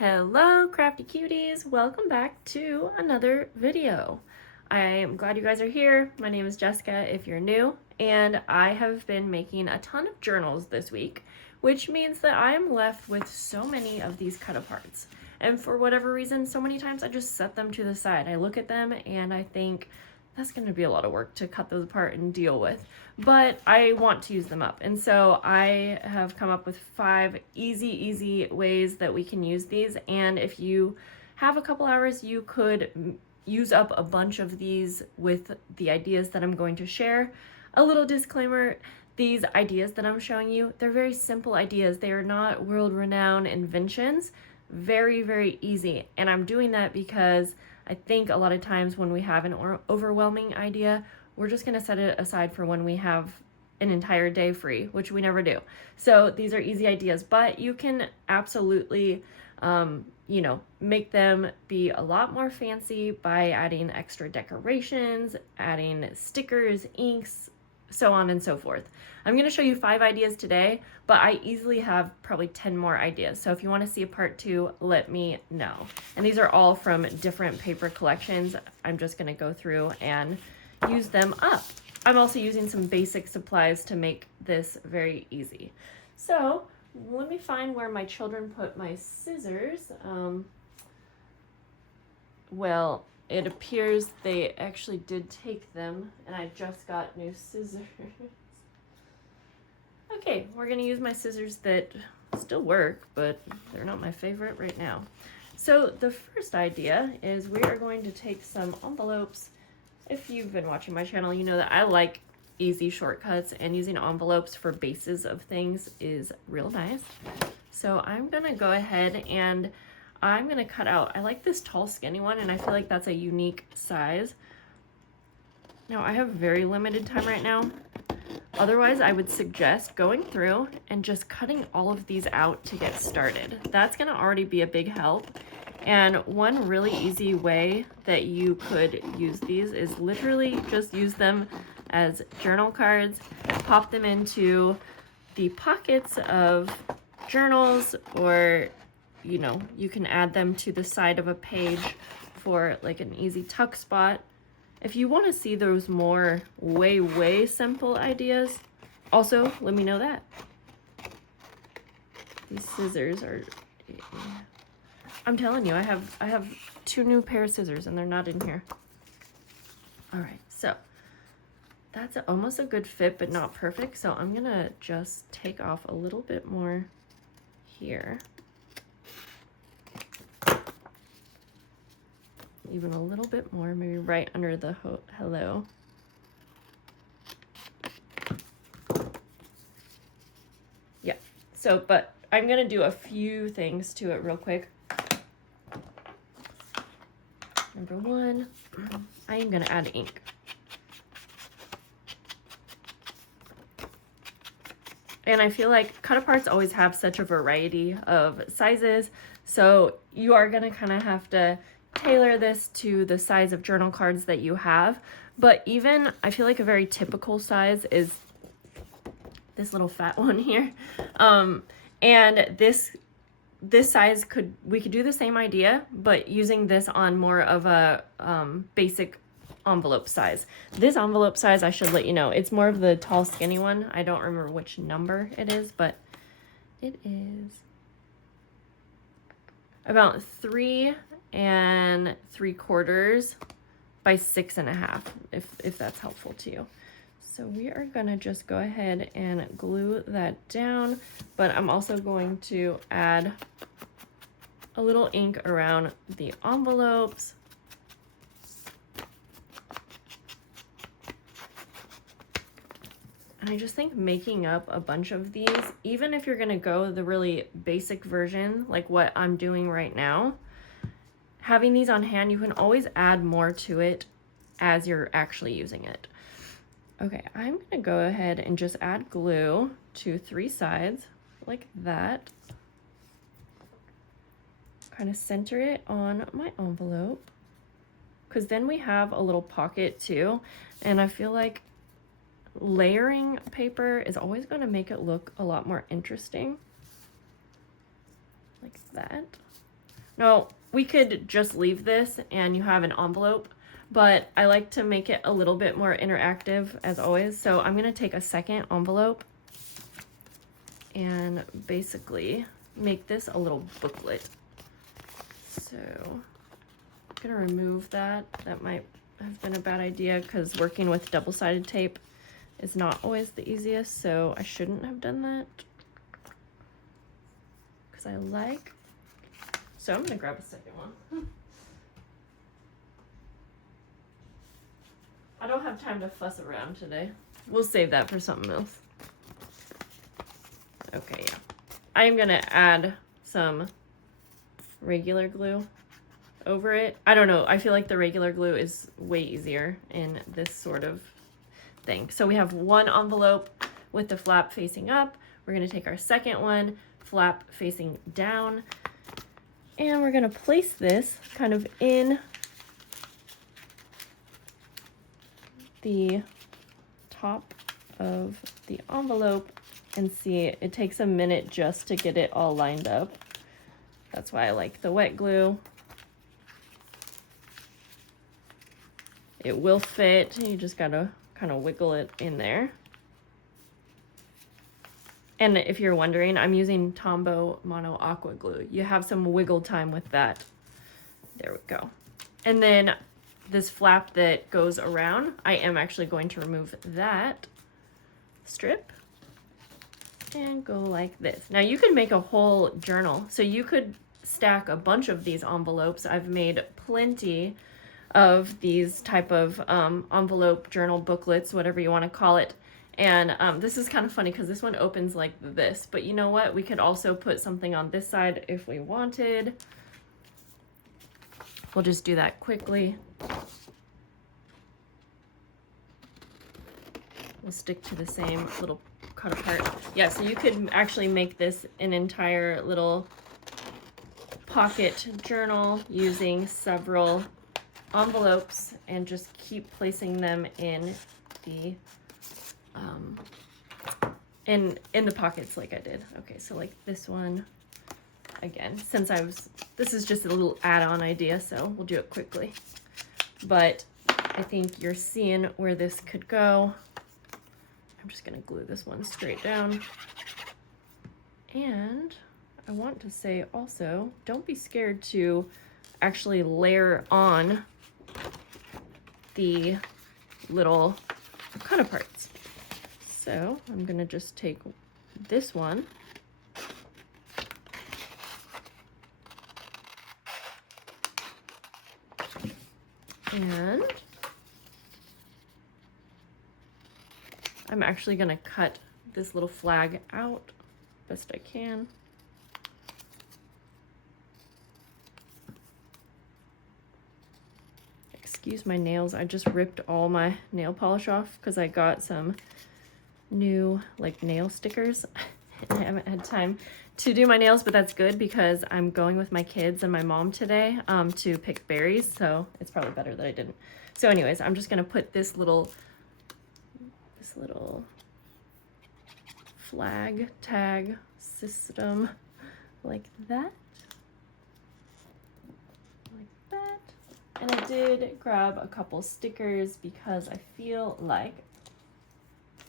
Hello, crafty cuties! Welcome back to another video. I am glad you guys are here. My name is Jessica if you're new, and I have been making a ton of journals this week, which means that I am left with so many of these cut aparts. And for whatever reason, so many times I just set them to the side. I look at them and I think, that's going to be a lot of work to cut those apart and deal with, but I want to use them up. And so I have come up with 5 easy ways that we can use these. And if you have a couple hours, you could use up a bunch of these with the ideas that I'm going to share. A little disclaimer, these ideas that I'm showing you, they're very simple ideas. They are not world-renowned inventions. Very easy. And I'm doing that because I think a lot of times when we have an overwhelming idea, we're just going to set it aside for when we have an entire day free, which we never do. So these are easy ideas, but you can absolutely, make them be a lot more fancy by adding extra decorations, adding stickers, inks, so on and so forth. I'm going to show you 5 ideas today, but I easily have probably 10 more ideas. So if you want to see a part 2, let me know. And these are all from different paper collections. I'm just going to go through and use them up. I'm also using some basic supplies to make this very easy. So let me find where my children put my scissors. Well, it appears they actually did take them, and I just got new scissors. Okay, we're gonna use my scissors that still work, but they're not my favorite right now. So the first idea is we are going to take some envelopes. If you've been watching my channel, you know that I like easy shortcuts, and using envelopes for bases of things is real nice. So I'm gonna go ahead and I'm gonna cut out, I like this tall skinny one, and I feel like that's a unique size. Now I have very limited time right now. Otherwise, I would suggest going through and just cutting all of these out to get started. That's gonna already be a big help. And one really easy way that you could use these is literally just use them as journal cards, pop them into the pockets of journals, or you can add them to the side of a page for like an easy tuck spot. If you want to see those more way simple ideas, also let me know that. These scissors are, I'm telling you, I have 2 new pair of scissors and they're not in here. All right, so that's almost a good fit, but not perfect. So I'm gonna just take off a little bit more here. Even a little bit more, maybe right under the hello. Yeah, so, but I'm gonna do a few things to it real quick. Number 1, I am gonna add ink. And I feel like cut aparts always have such a variety of sizes, so you are gonna kind of have to tailor this to the size of journal cards that you have. But even, I feel like a very typical size is this little fat one here. And this size we could do the same idea, but using this on more of a basic envelope size. This envelope size, I should let you know, it's more of the tall skinny one. I don't remember which number it is, but it is about 3 3/4 by 6.5, if that's helpful to you. So we are gonna just go ahead and glue that down, but I'm also going to add a little ink around the envelopes. And I just think making up a bunch of these, even if you're gonna go the really basic version, like what I'm doing right now, having these on hand, you can always add more to it as you're actually using it. Okay, I'm gonna go ahead and just add glue to 3 sides like that. Kind of center it on my envelope, because then we have a little pocket too, and I feel like layering paper is always going to make it look a lot more interesting, like that. Now, we could just leave this and you have an envelope, but I like to make it a little bit more interactive as always. So I'm gonna take a second envelope and basically make this a little booklet. So I'm gonna remove that. That might have been a bad idea because working with double-sided tape is not always the easiest, so I shouldn't have done that. Because I like, so I'm gonna grab a second one. I don't have time to fuss around today. We'll save that for something else. Okay, yeah. I'm gonna add some regular glue over it. I don't know, I feel like the regular glue is way easier in this sort of thing. So we have one envelope with the flap facing up. We're gonna take our second one, flap facing down, and we're gonna place this kind of in the top of the envelope, and see, it takes a minute just to get it all lined up. That's why I like the wet glue. It will fit, you just gotta kind of wiggle it in there. And if you're wondering, I'm using Tombow Mono Aqua Glue. You have some wiggle time with that. There we go. And then this flap that goes around, I am actually going to remove that strip and go like this. Now you could make a whole journal. So you could stack a bunch of these envelopes. I've made plenty of these type of envelope journal booklets, whatever you want to call it. And this is kind of funny because this one opens like this, but you know what? We could also put something on this side if we wanted. We'll just do that quickly. We'll stick to the same little cut apart. Yeah, so you could actually make this an entire little pocket journal using several envelopes and just keep placing them in the in the pockets like I did. Okay, so like this one, again, since this is just a little add-on idea, so we'll do it quickly. But I think you're seeing where this could go. I'm just gonna glue this one straight down. And I want to say also, don't be scared to actually layer on the little cut aparts. So I'm gonna just take this one and I'm actually gonna cut this little flag out best I can. Excuse my nails, I just ripped all my nail polish off because I got some new like nail stickers. I haven't had time to do my nails, but that's good because I'm going with my kids and my mom today to pick berries, so it's probably better that I didn't. So anyways, I'm just gonna put this little flag tag system like that. And I did grab a couple stickers because I feel like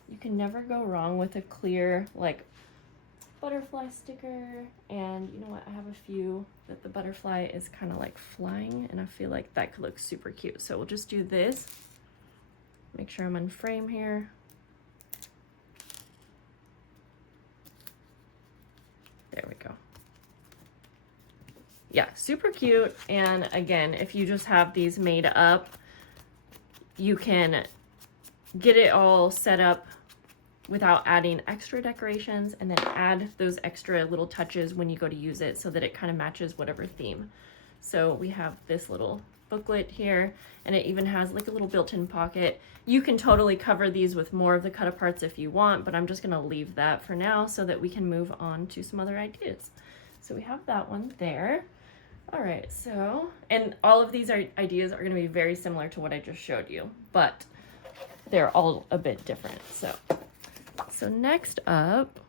you can never go wrong with a clear like butterfly sticker. And you know what, I have a few that the butterfly is kind of like flying and I feel like that could look super cute. So we'll just do this. Make sure I'm on frame here. There we go. Yeah, super cute. And again, if you just have these made up, you can get it all set up without adding extra decorations and then add those extra little touches when you go to use it so that it kind of matches whatever theme. So we have this little booklet here and it even has like a little built-in pocket. You can totally cover these with more of the cut aparts if you want, but I'm just gonna leave that for now so that we can move on to some other ideas. So we have that one there. All right, so, and all of these ideas are gonna be very similar to what I just showed you, but they're all a bit different. So next up,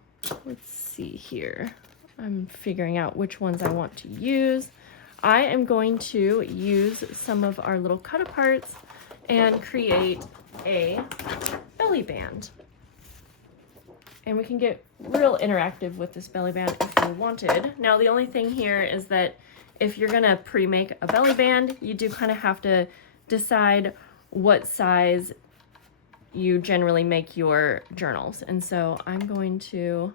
let's see here. I'm figuring out which ones I want to use. I am going to use some of our little cut aparts and create a belly band. And we can get real interactive with this belly band if you wanted. Now, the only thing here is that if you're gonna pre-make a belly band, you do kind of have to decide what size you generally make your journals. And so I'm going to,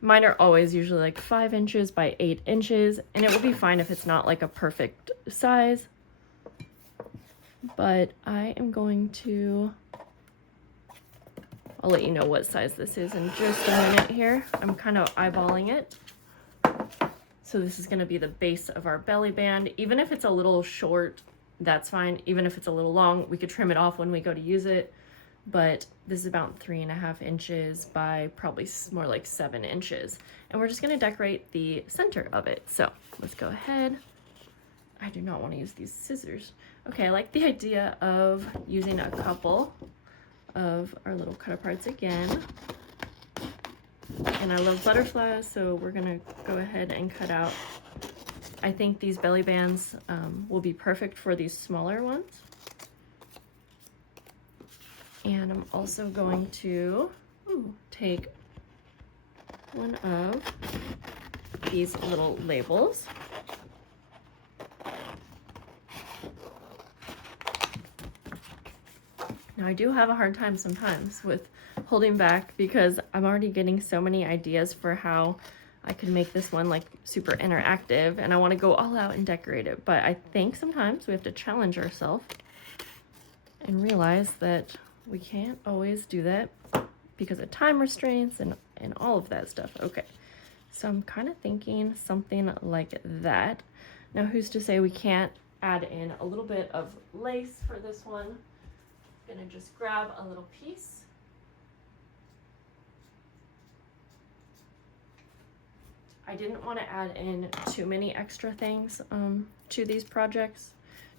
mine are always usually like 5 inches by 8 inches, and it will be fine if it's not like a perfect size. But I am going to, I'll let you know what size this is in just a minute here. I'm kind of eyeballing it. So this is going to be the base of our belly band. Even if it's a little short, that's fine. Even if it's a little long, we could trim it off when we go to use it. But this is about 3.5 inches by probably more like 7 inches. And we're just going to decorate the center of it. So let's go ahead. I do not want to use these scissors. Okay, I like the idea of using a couple of our little cut aparts again. And I love butterflies, so we're gonna go ahead and cut out. I think these belly bands will be perfect for these smaller ones. And I'm also going to take one of these little labels. Now, I do have a hard time sometimes with holding back because I'm already getting so many ideas for how I could make this one like super interactive, and I want to go all out and decorate it. But I think sometimes we have to challenge ourselves and realize that we can't always do that because of time restraints and all of that stuff. Okay, so I'm kind of thinking something like that. Now, who's to say we can't add in a little bit of lace for this one? Gonna just grab a little piece. I didn't want to add in too many extra things to these projects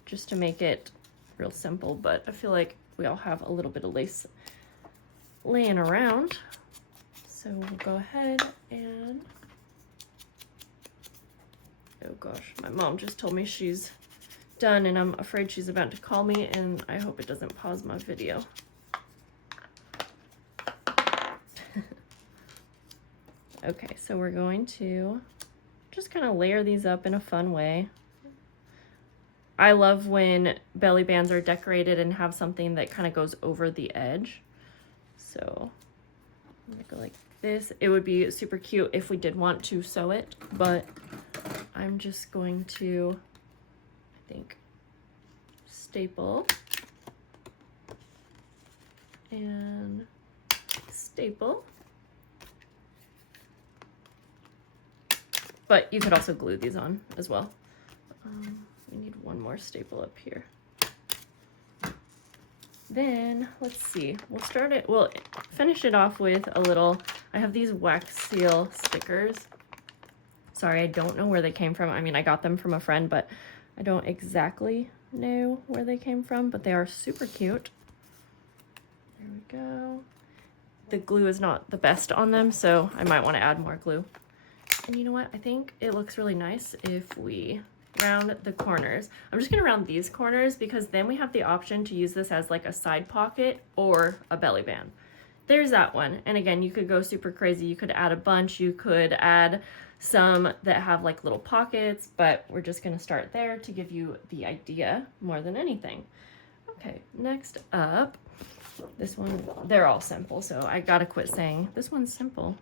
just to make it real simple, but I feel like we all have a little bit of lace laying around. So we'll go ahead and, oh gosh, my mom just told me she's done and I'm afraid she's about to call me, and I hope it doesn't pause my video. Okay, so we're going to just kind of layer these up in a fun way. I love when belly bands are decorated and have something that kind of goes over the edge. So I'm gonna go like this. It would be super cute if we did want to sew it, but I'm just going to, I think, staple and staple. But you could also glue these on as well. We need one more staple up here. Then let's see, we'll finish it off with a little, I have these wax seal stickers. Sorry, I don't know where they came from. I mean, I got them from a friend, but I don't exactly know where they came from, but they are super cute. There we go. The glue is not the best on them, so I might want to add more glue. And you know what? I think it looks really nice if we round the corners. I'm just gonna round these corners because then we have the option to use this as like a side pocket or a belly band. There's that one. And again, you could go super crazy. You could add a bunch. You could add some that have like little pockets, but we're just gonna start there to give you the idea more than anything. Okay, next up, this one, they're all simple, so I gotta quit saying this one's simple.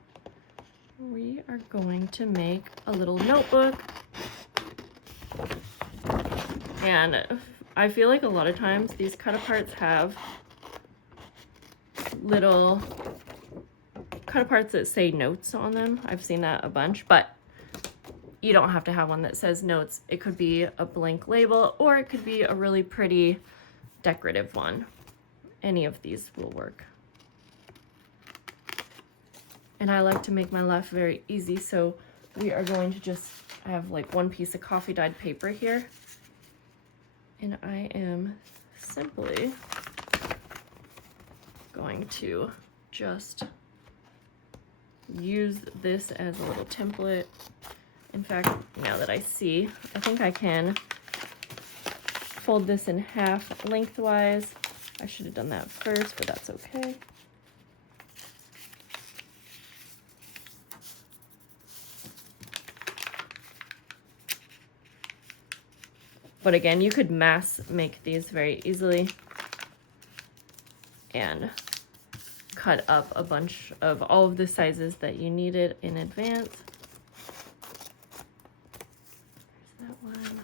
We are going to make a little notebook. And I feel like a lot of times these cut aparts have little cut aparts that say notes on them. I've seen that a bunch, but you don't have to have one that says notes. It could be a blank label, or it could be a really pretty decorative one. Any of these will work. And I like to make my life very easy, so we are going to just, I have like one piece of coffee dyed paper here, and I am simply going to just use this as a little template In fact, now that I see, I think I can fold this in half lengthwise. I should have done that first, but that's okay. But again, you could mass make these very easily and cut up a bunch of all of the sizes that you needed in advance. There's that one.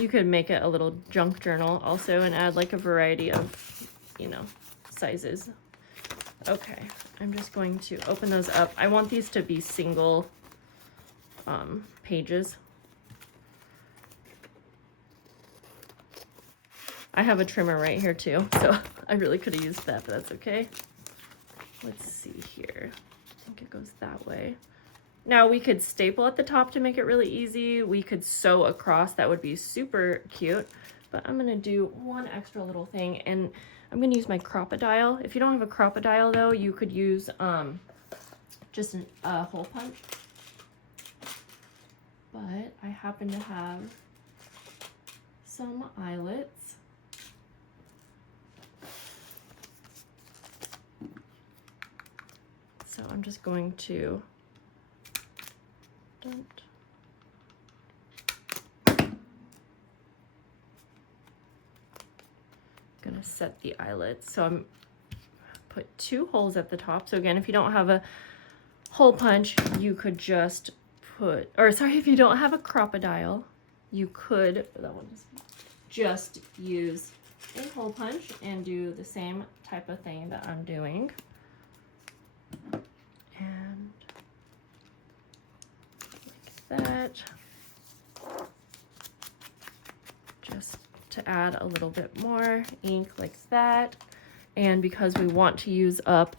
You could make it a little junk journal also and add like a variety of, you know, sizes. Okay, I'm just going to open those up. I want these to be single pages. I have a trimmer right here too, so I really could have used that, but that's okay. Let's see here. I think it goes that way. Now we could staple at the top to make it really easy. We could sew across, that would be super cute. But I'm gonna do one extra little thing, and I'm gonna use my crocodile. If you don't have a crocodile though, you could use just a hole punch. But I happen to have some eyelets. So I'm just going to gonna set the eyelets. So I'm put 2 holes at the top. So again, if you don't have a hole punch, you could just put, or sorry, if you don't have a crocodile, you could, that one just use a hole punch and do the same type of thing that I'm doing. And like that, just to add a little bit more ink like that. And because we want to use up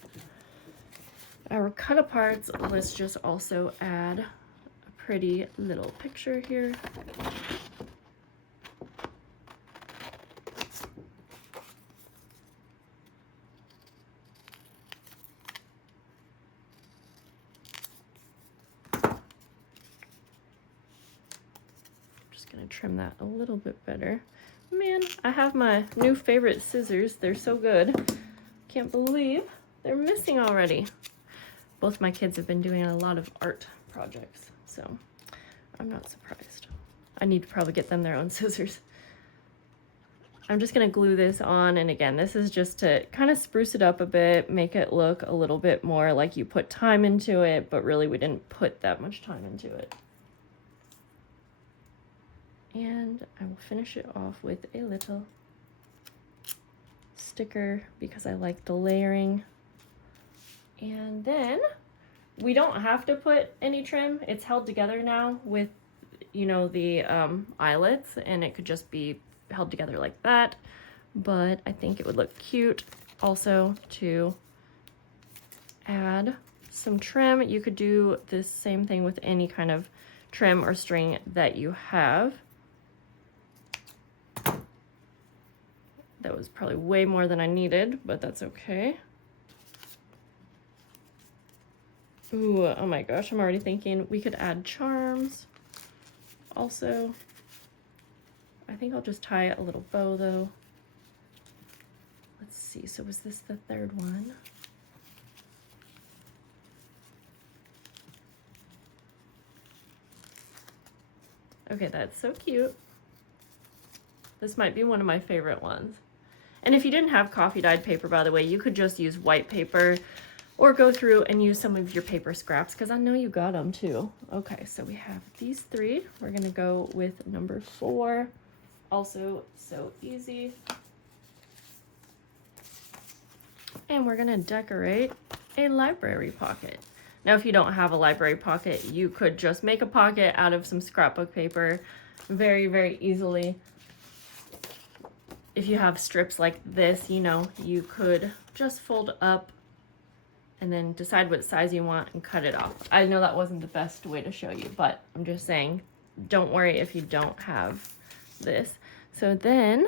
our cut aparts, let's just also add a pretty little picture here. Gonna trim that a little bit better. Man, I have my new favorite scissors. They're so good. Can't believe they're missing already. Both my kids have been doing a lot of art projects, so I'm not surprised. I need to probably get them their own scissors. I'm just gonna glue this on, and again, this is just to kind of spruce it up a bit, make it look a little bit more like you put time into it, but really we didn't put that much time into it. And I will finish it off with a little sticker because I like the layering. And then we don't have to put any trim. It's held together now with, you know, the eyelets, and it could just be held together like that. But I think it would look cute also to add some trim. You could do the same thing with any kind of trim or string that you have. That was probably way more than I needed, but that's okay. Ooh, oh my gosh, I'm already thinking we could add charms also. I think I'll just tie a little bow though. Let's see, so was this the third one? Okay, that's so cute. This might be one of my favorite ones. And if you didn't have coffee dyed paper, by the way, you could just use white paper or go through and use some of your paper scraps because I know you got them too. Okay, so we have these 3. We're gonna go with number 4. Also so easy. And we're gonna decorate a library pocket. Now, if you don't have a library pocket, you could just make a pocket out of some scrapbook paper very, very easily. If you have strips like this, you know, you could just fold up and then decide what size you want and cut it off. I know that wasn't the best way to show you, but I'm just saying, don't worry if you don't have this. So then,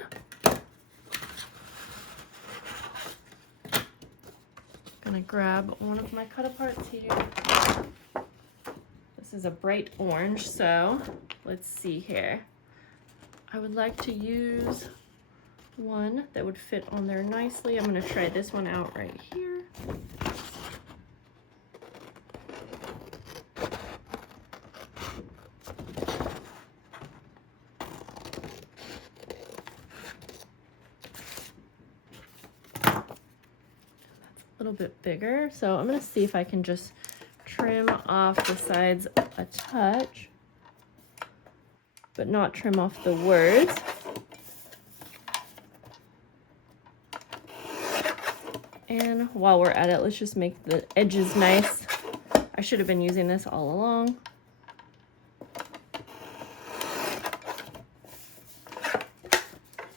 I'm gonna grab one of my cut aparts here. This is a bright orange, so let's see here. I would like to use one that would fit on there nicely. I'm going to try this one out right here. A little bit bigger, so I'm going to see if I can just trim off the sides a touch, but not trim off the words. And while we're at it, let's just make the edges nice. I should have been using this all along.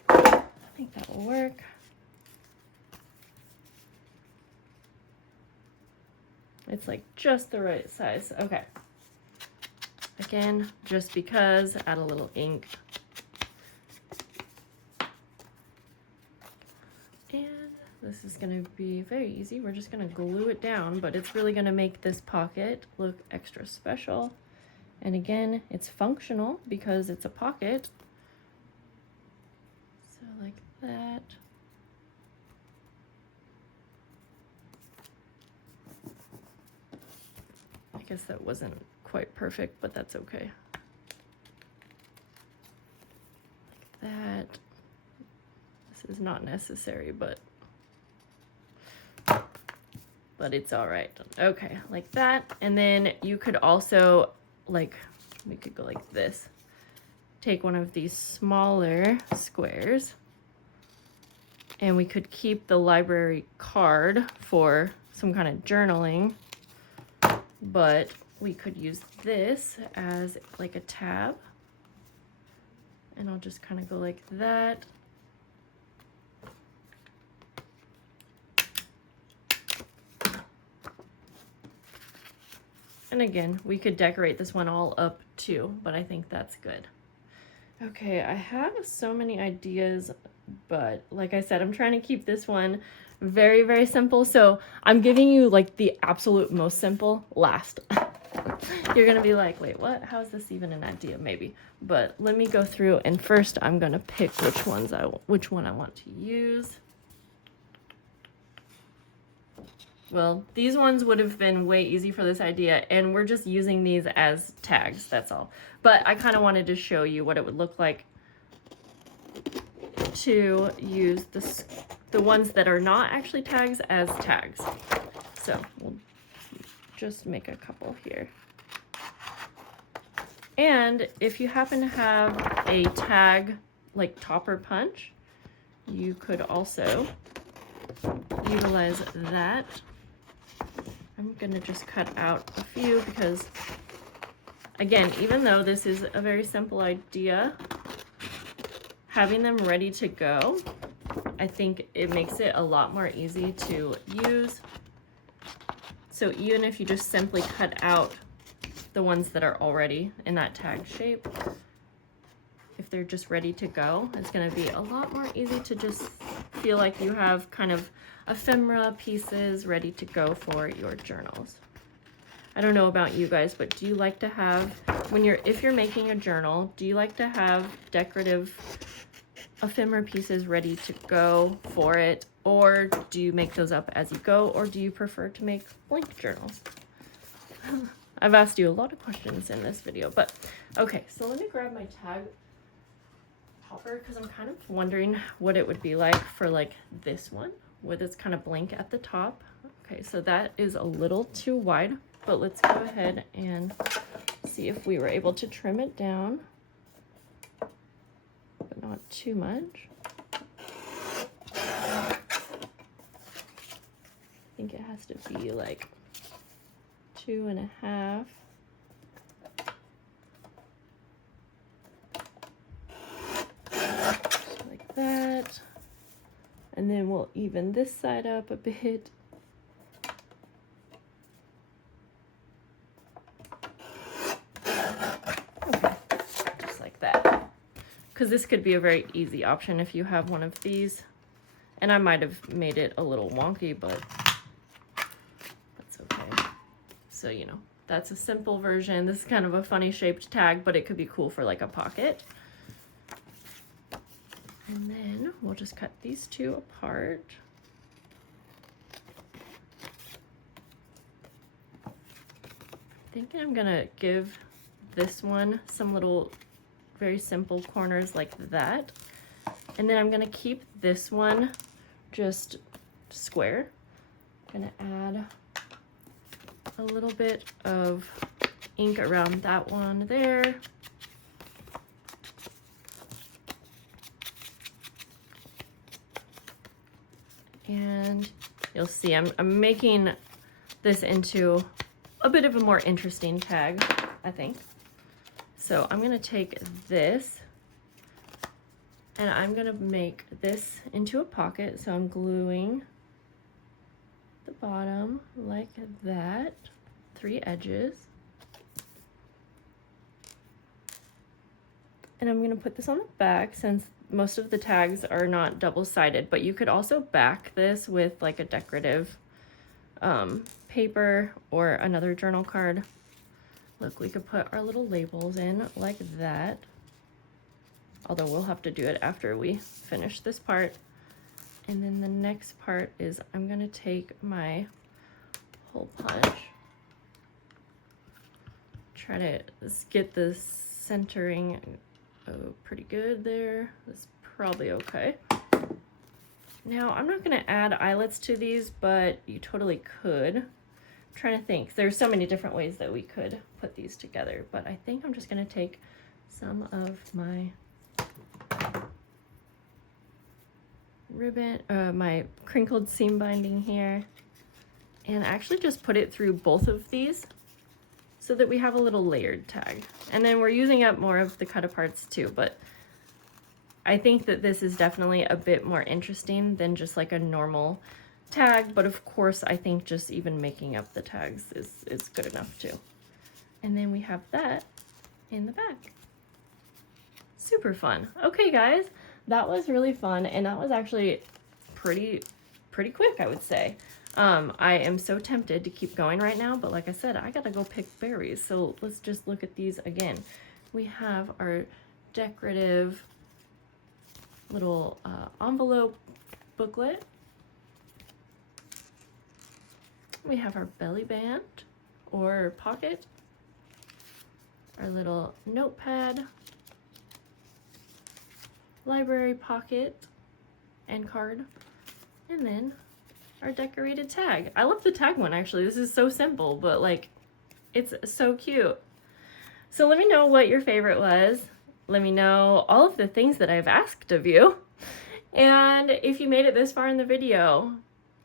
I think that will work. It's like just the right size. Okay. Again, just because, add a little ink. And this is going to be very easy. We're just going to glue it down, but it's really going to make this pocket look extra special. And again, it's functional because it's a pocket. So like that. I guess that wasn't quite perfect, but that's okay. Like that. This is not necessary, but it's all right. Okay, like that. And then you could also, like, we could go like this. Take one of these smaller squares, and we could keep the library card for some kind of journaling. But we could use this as like a tab, and I'll just kind of go like that. And again, we could decorate this one all up too, but I think that's good. Okay, I have so many ideas, but like I said, I'm trying to keep this one very, very simple. So I'm giving you like the absolute most simple last. You're gonna be like, wait, what? How is this even an idea? Maybe. But let me go through, and first I'm gonna pick which one I want to use. Well, these ones would have been way easy for this idea, and we're just using these as tags, that's all. But I kind of wanted to show you what it would look like to use the ones that are not actually tags as tags. So we'll just make a couple here. And if you happen to have a tag like topper punch, you could also utilize that. I'm gonna just cut out a few because, again, even though this is a very simple idea, having them ready to go, I think it makes it a lot more easy to use. So even if you just simply cut out the ones that are already in that tag shape, if they're just ready to go, it's going to be a lot more easy to just feel like you have kind of ephemera pieces ready to go for your journals. I don't know about you guys, but do you like to have, if you're making a journal, do you like to have decorative ephemera pieces ready to go for it, or do you make those up as you go, or do you prefer to make blank journals? I've asked you a lot of questions in this video, but okay, so let me grab my tag topper because I'm kind of wondering what it would be like for like this one with its kind of blank at the top. Okay, so that is a little too wide, but let's go ahead and see if we were able to trim it down, but not too much. I think it has to be like 2.5. Just like that. And then we'll even this side up a bit. Okay, just like that. Because this could be a very easy option if you have one of these. And I might have made it a little wonky, but that's okay. So, you know, that's a simple version. This is kind of a funny shaped tag, but it could be cool for like a pocket. And then we'll just cut these two apart. Thinking I'm gonna give this one some little very simple corners like that. And then I'm gonna keep this one just square. I'm gonna add a little bit of ink around that one there. And you'll see I'm making this into a bit of a more interesting tag, I think. So I'm gonna take this and I'm gonna make this into a pocket. So I'm gluing the bottom like that, 3 edges. And I'm gonna put this on the back since most of the tags are not double-sided, but you could also back this with like a decorative paper or another journal card. Look, we could put our little labels in like that, although we'll have to do it after we finish this part. And then the next part is I'm gonna take my hole punch, try to get the centering pretty good there. That's probably okay. Now, I'm not gonna add eyelets to these, but you totally could. I'm trying to think. There's so many different ways that we could put these together, but I think I'm just gonna take some of my ribbon, my crinkled seam binding here, and actually just put it through both of these so that we have a little layered tag. And then we're using up more of the cut aparts too, but I think that this is definitely a bit more interesting than just like a normal tag, but of course I think just even making up the tags is good enough too. And then we have that in the back. Super fun. Okay guys, that was really fun, and that was actually pretty quick, I would say. I am so tempted to keep going right now, but like I said, I gotta go pick berries. So let's just look at these again. We have our decorative little envelope booklet. We have our belly band or pocket, our little notepad, library pocket and card, and then our decorated tag. I love the tag one actually. This is so simple, but like it's so cute. So let me know what your favorite was. Let me know all of the things that I've asked of you. And if you made it this far in the video,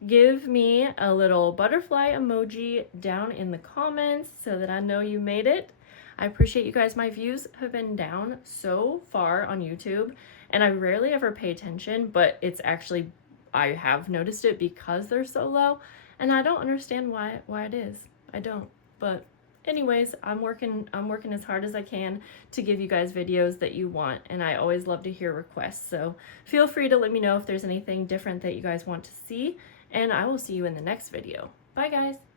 give me a little butterfly emoji down in the comments so that I know you made it. I appreciate you guys. My views have been down so far on YouTube, and I rarely ever pay attention, but it's actually, I have noticed it because they're so low, and I don't understand why it is. I don't. But anyways, I'm working as hard as I can to give you guys videos that you want, and I always love to hear requests. So feel free to let me know if there's anything different that you guys want to see, and I will see you in the next video. Bye guys.